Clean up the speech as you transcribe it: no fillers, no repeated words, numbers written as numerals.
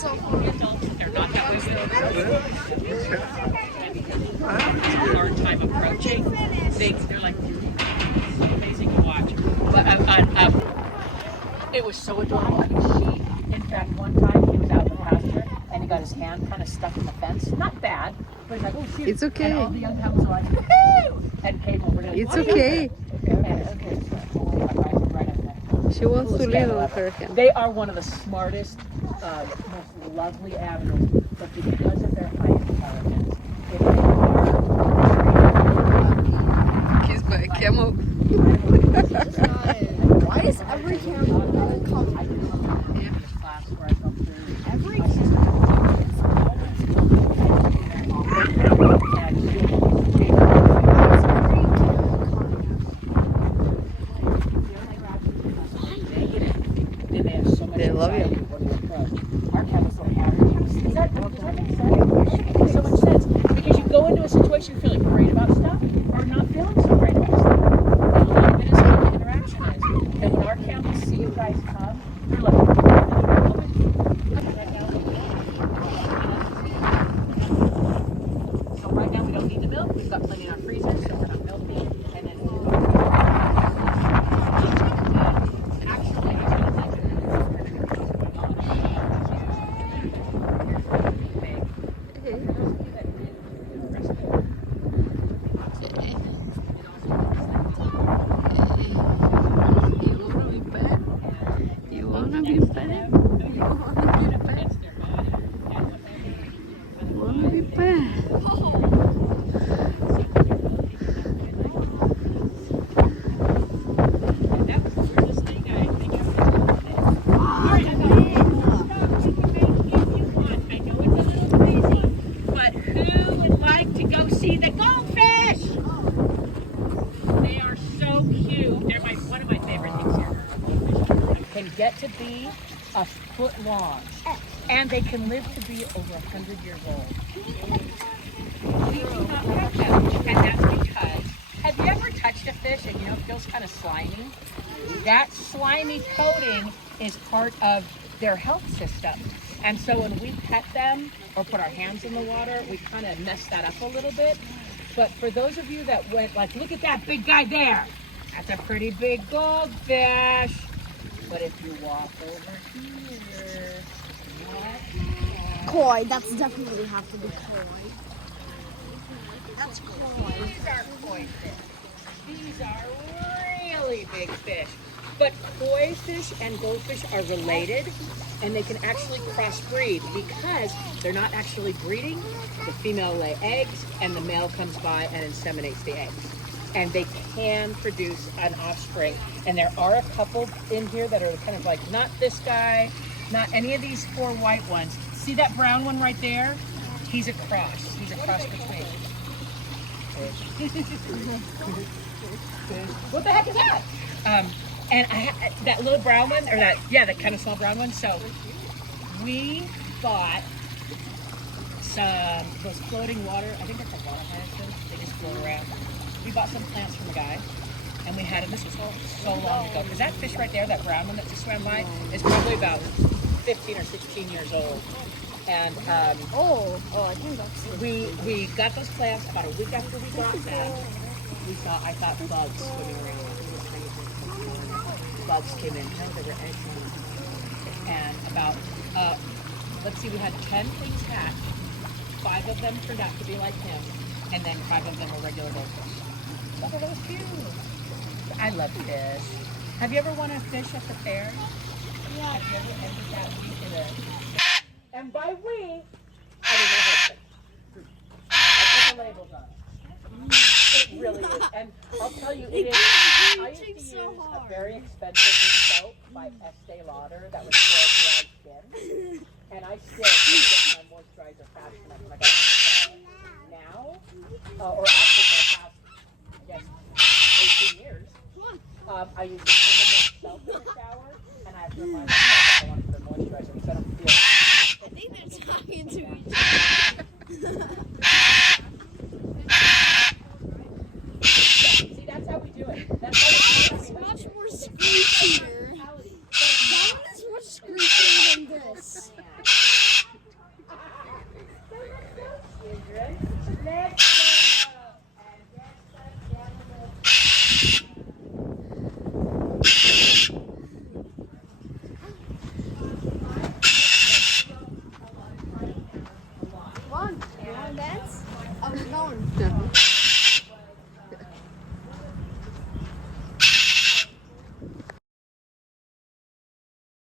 so funny. They're not that way. Hard time approaching. They're like amazing to watch. But it was so adorable. In fact, one time he was out in the pasture and he got his hand kind of stuck in the fence. Not bad, but he's like, oh shoot. It's okay. And all the young camels are like, woohoo! And Kate over there. It's okay. She wants to live with her hand. They are one of the smartest, most lovely animals, but because of their high intelligence, if they are Kissed by a camel. Why is every camel come? Every They love you. Our camels don't have it. Does that make sense? It makes so much sense. Because you go into a situation feeling great about stuff or not feeling so great about stuff. And a lot of it is what the interaction is. And when our camels see you guys come, they're like, so right now we don't need the milk. We've got plenty in our freezer, so we're not milking. And then get to be a foot long, and they can live to be over 100 years old. We do not pet them, and that's because, have you ever touched a fish and it feels kind of slimy? That slimy coating is part of their health system. And so when we pet them or put our hands in the water, we kind of mess that up a little bit. But for those of you that went like, look at that big guy there. That's a pretty big goldfish. But if you walk over here, koi. That's definitely have to be koi. That's koi. These are koi fish. These are really big fish. But koi fish and goldfish are related, and they can actually crossbreed because they're not actually breeding. The female lay eggs, and the male comes by and inseminates the eggs. And they can produce an offspring. And there are a couple in here that are kind of like, not this guy, not any of these four white ones. See that brown one right there? He's a cross. He's a cross between. What the heck is that? And that little brown one, or that kind of small brown one. So we bought some, those floating water, I think that's a water hyacinth. They just float around. We bought some plants from a guy, and we had him, this was so long ago, because that fish right there, that brown one that just swam by, is probably about 15 or 16 years old. And I think that's we got those plants about a week after we got them. I thought bugs swimming around. Bugs came in. No, they were eggs. And about, we had 10 things hatched. 5 of them turned out to be like him, and then 5 of them were regular goldfish. Look at those cute. I love fish. Have you ever won a fish at the fair? Yeah. Have you ever entered that week in a... And by we, I mean my husband. I put the labels on it. It really is. And I'll tell you, it is. I used to use a very expensive soap by Estee Lauder that was for dry skin. And I still can't get my moisturizer fast enough when I got on the shower. Now, or actually for the past, I guess, 18 years, I use the permanent soap in the shower, and I have to remind myself if I want to put a moisturizer because I don't feel it. I think they're talking to each other. See, that's how we do it. That's how It's much more screechier. That one is much screechier than this.